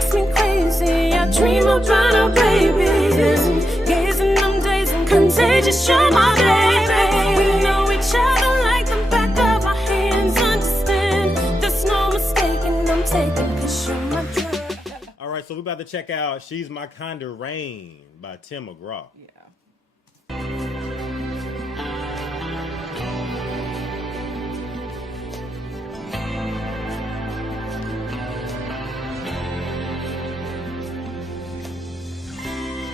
makes me crazy. I dream about our babies, gazing them days and contagious. You're my baby. We know each other like the back of our hands. Understand, there's no mistaking. I'm taking 'cause you're my drug. All right, so we're about to check out "She's My Kinda Rain" by Tim McGraw. Yeah.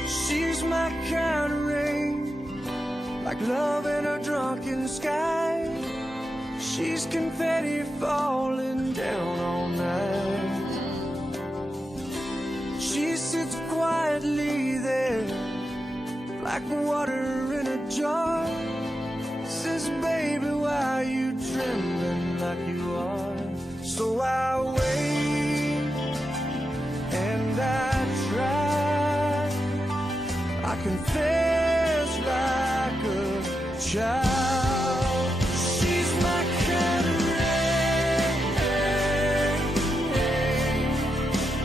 She's my kind of rain, like love in a drunken sky. She's confetti falling down all night. She sits quietly there, like water in a jar. Says, baby, why are you trembling like you are? So I wait and I try. I confess like a child. She's my kind of rain,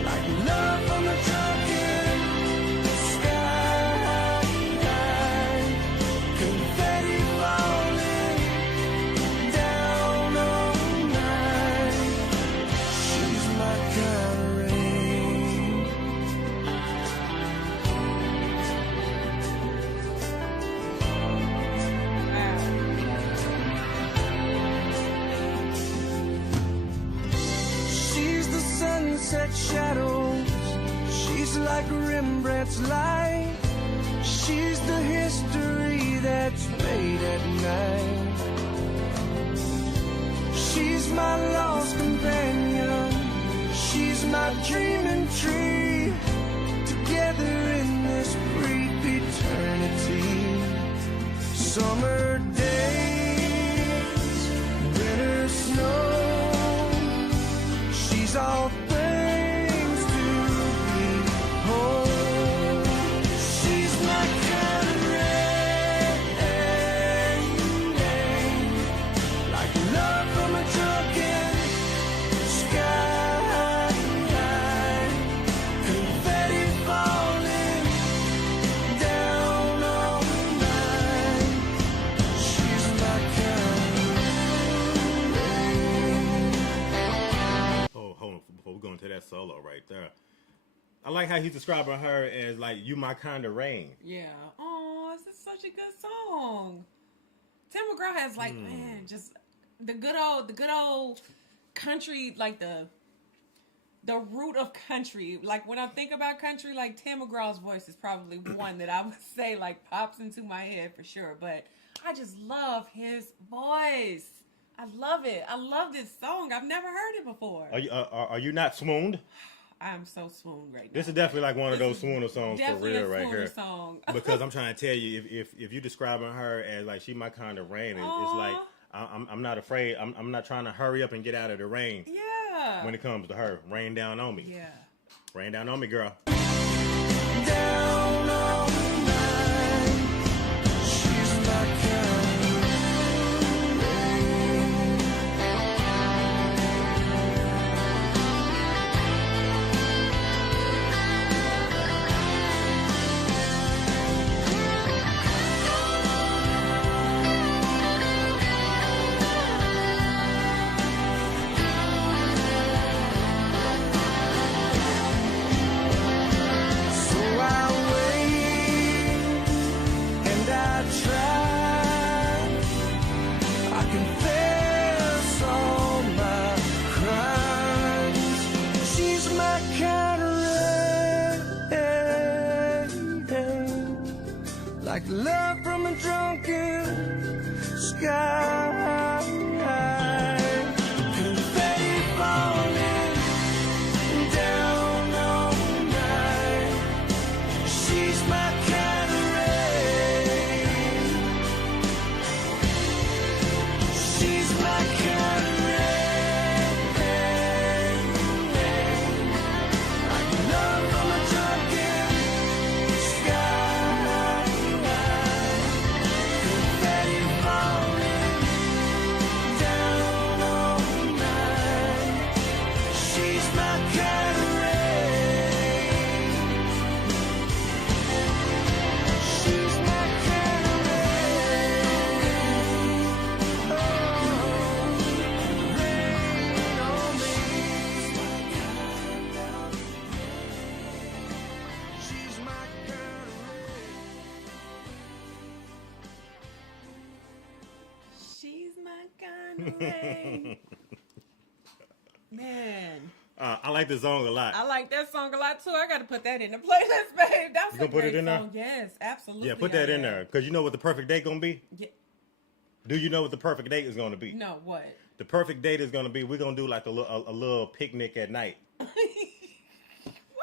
like love from a drunken sky. Confetti falling down all night. She's my kind of rain. She's the sunset shadows. She's like Rembrandt's light. She's the history that's made at night. She's my lost companion. She's my dreaming tree. Together in this brief eternity. Summer days, winter snow. She's all things to behold. She's my kind of rain, like love from a drunken sky. Confetti falling down all night. She's my kind of rain. Oh, hold on, before we go into that solo right there. I like how he's describing her as like, "You my kind of rain." Yeah. Oh, this is such a good song. Tim McGraw has like, man, just the good old country, like the root of country. Like when I think about country, like Tim McGraw's voice is probably one that I would say like pops into my head for sure. But I just love his voice. I love it. I love this song. I've never heard it before. Are you not swooned? I'm so swooned right now. This is definitely like one of those swooner songs for Definitely real a right swooner here. song. Because I'm trying to tell you, if you're describing her as like she my kind of rain, it's like I'm not afraid. I'm not trying to hurry up and get out of the rain. Yeah. When it comes to her, rain down on me. Yeah. Rain down on me, girl. Down all night. She's my kind of So I wait and I try. I confess all my crimes. She's my kind of rain, like love from a drunken sky. Confetti falling down all night. She's my kind of rain. She's my kind of rain, like love from a drunken sky. Confetti falling Man. I like this song a lot. I like that song a lot too. I got to put that in the playlist, babe. That's You a gonna put great it in there? song. Yes, absolutely. Yeah, put that I in am. there. Because you know what the perfect date going to be? Yeah. Do you know what the perfect date is going to be? No, what? The perfect date is going to be, we're going to do like a little picnic at night.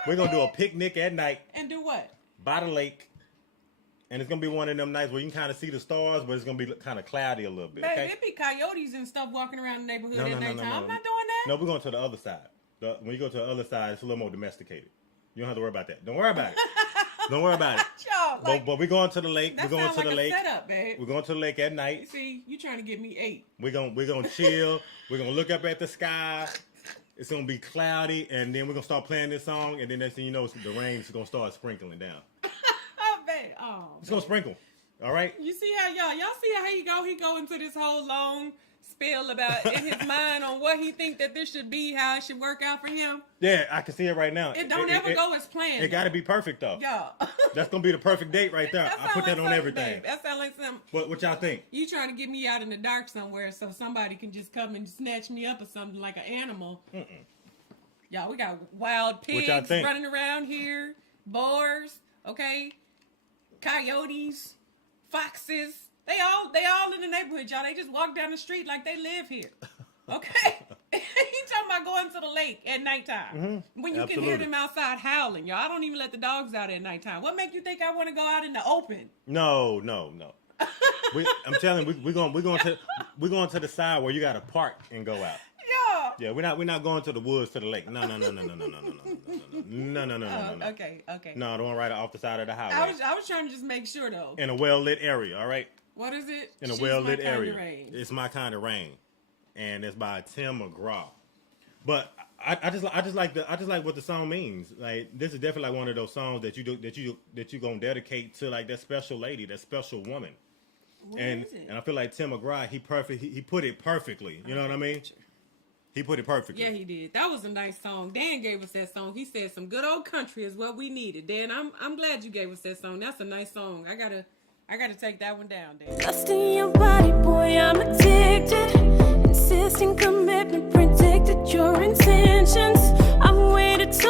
We're going to do a picnic at night And do what? by the lake. And it's going to be one of them nights where you can kind of see the stars, but it's going to be kind of cloudy a little bit. Babe, Okay? it be coyotes and stuff walking around the neighborhood No, at no, no, nighttime. no, no. I'm not doing that. No, we're going to the other side. When you go to the other side, it's a little more domesticated. You don't have to worry about that. Don't worry about it. Don't worry about it. Y'all, like, But we're going to the lake. that We're going sounds to the like lake. a setup, babe. We're going to the lake at night. See, you trying to get me 8. We're gonna chill. We're gonna look up at the sky. It's gonna be cloudy, and then we're gonna start playing this song, and then next thing you know, the rain's gonna start sprinkling down. Oh, babe. Oh, It's gonna sprinkle. All right. you see how y'all see how he go into this whole long spiel about in his mind on what he think that this should be, how it should work out for him. Yeah, I can see it right now. It don't ever go as planned. It got to be perfect though. Y'all. That's gonna be the perfect date right there. I put that on everything. That sounds like something. What y'all think? You trying to get me out in the dark somewhere so somebody can just come and snatch me up or something like an animal. Y'all, we got wild What y'all pigs think? running around here, boars, okay, coyotes, foxes. They all in the neighborhood, y'all. They just walk down the street like they live here. Okay? He talking about going to the lake at nighttime. When you can hear Absolutely. them outside howling, y'all. I don't even let the dogs out at nighttime. What make you think I want to go out in the open? No. I'm telling you, we're going to the side where you got to park and go out. Yeah. Yeah, we're not going to the woods to the lake. No. Okay. No, the one right off the side of the highway. I was trying to just make sure though. In a well-lit area, all right? What is it? In a She's well-lit My Kind of area. Rain. It's My Kind of Rain. And it's by Tim McGraw. But I just like what the song means. Like, this is definitely like one of those songs that you gonna dedicate to like that special lady, that special woman. What And is it? I feel like Tim McGraw, he put it perfectly. You know what I mean? He put it perfectly. Yeah, he did. That was a nice song. Dan gave us that song. He said some good old country is what we needed. Dan, I'm glad you gave us that song. That's a nice song. I gotta take that one down, Dan. Lust in your body, boy, I'm addicted. Insisting commitment, predicted your intentions. I've waited too